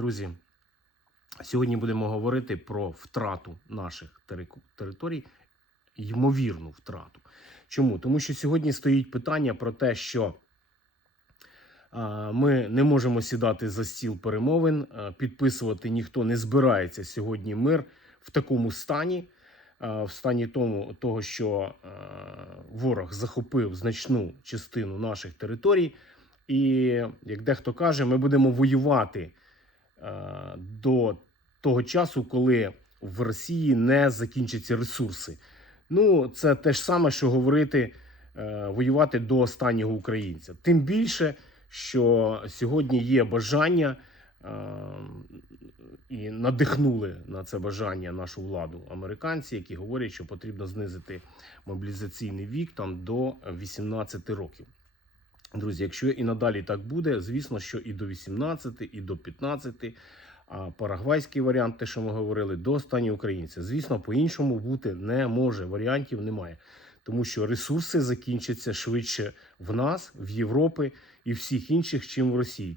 Друзі, сьогодні будемо говорити про втрату наших територій, ймовірну втрату. Чому? Тому що сьогодні стоїть питання про те, що ми не можемо сідати за стіл перемовин, підписувати ніхто не збирається сьогодні мир в такому стані, в стані тому, того, що ворог захопив значну частину наших територій. І як дехто каже, ми будемо воювати до того часу, коли в Росії не закінчаться ресурси. Ну, це те ж саме, що говорити е, воювати до останнього українця. Тим більше, що сьогодні є бажання е, і надихнули на це бажання нашу владу американці, які говорять, що потрібно знизити мобілізаційний вік там до 18 років. Друзі, якщо і надалі так буде, звісно, що і до 18, і до 15, а парагвайський варіант, те, що ми говорили, до останнього українця. Звісно, по-іншому бути не може. Варіантів немає. Тому що ресурси закінчаться швидше в нас, в Європі і всіх інших, чим в Росії.